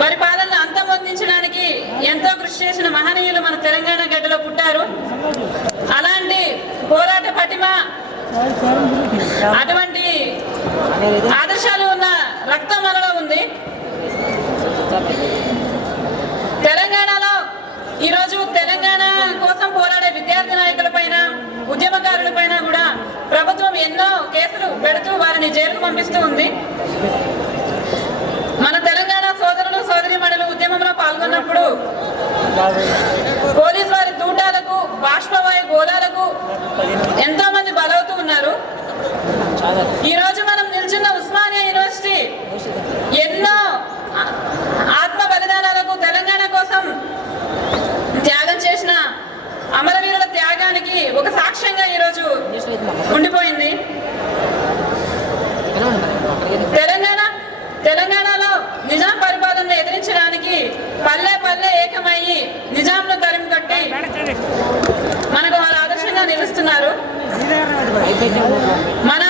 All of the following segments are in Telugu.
వారి పాలనను అంతమొందించడానికి ఎంతో కృషి చేసిన మహనీయులు మన తెలంగాణ గడ్డలో పుట్టారు. అలాంటి పోరాట పటిమ, అటువంటి ఆదర్శాలు ఉన్న రక్తం మనలో ఉంది. తెలంగాణలో ఈరోజు తెలంగాణ కోసం పోరాడే విద్యార్థి నాయకులపైన, ఉద్యమకారులపైన కూడా ప్రభుత్వం ఎన్నో కేసులు పెడుతూ వారిని జైలుకు పంపిస్తూ ఉంది. మన తెలంగాణ సోదరులు సోదరీమణులు ఉద్యమంలో పాల్గొన్నప్పుడు పోలీసు వారి తూటాలకు, బాష్పవాయు గోళాలకు ఎంతో మంది బలవుతూ ఉన్నారు. ఈరోజు మనం నిల్చున్న ఉస్మానియా యూనివర్సిటీ ఎన్నో ఆత్మ బలిదానాలకు, తెలంగాణ కోసం త్యాగం చేసిన అమరవీరుల త్యాగానికి ఒక సాక్ష్యంగా ఈరోజు ఉండిపోయింది. తెలంగాణలో నిజాం పరిపాలనను ఎదిరించడానికి పల్లె పల్లె ఏకమయ్యి నిజాంను తరిమి కట్టి మనకు వారు ఆదర్శంగా నిలుస్తున్నారు. మన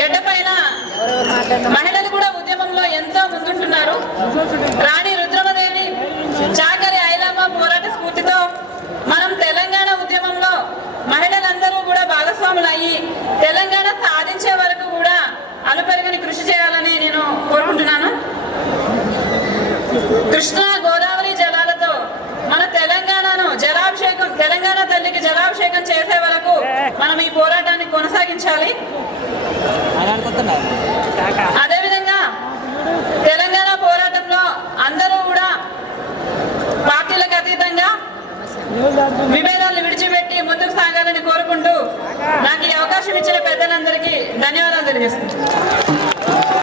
గడ్డ పైన మహిళలు కూడా ఉద్యమంలో ఎంతో ముందుంటున్నారు. రాణి రుద్రమదేవి, చాకరి ఐలమ్మ పోరాట స్ఫూర్తితో మనం తెలంగాణ ఉద్యమంలో మహిళలందరూ కూడా భాగస్వాములు అయ్యి తెలంగాణ సాధించే వరకు కూడా అలుపెరగని కృషి చేయాలని నేను కోరుకుంటున్నాను. కృష్ణా గోదావరి జలాలతో మన తెలంగాణను జలాభిషేకం, తెలంగాణ తల్లికి జలాభిషేకం చేసే వరకు మనం ఈ పోరాటాన్ని కొనసాగించాలి. అదేవిధంగా తెలంగాణ పోరాటంలో అందరూ కూడా పార్టీలకు అతీతంగా విభేదాలను విడిచిపెట్టి ముందుకు సాగాలని కోరుకుంటూ నాకు ఈ అవకాశం ఇచ్చిన పెద్దలందరికీ ధన్యవాదాలు తెలియజేస్తున్నాను.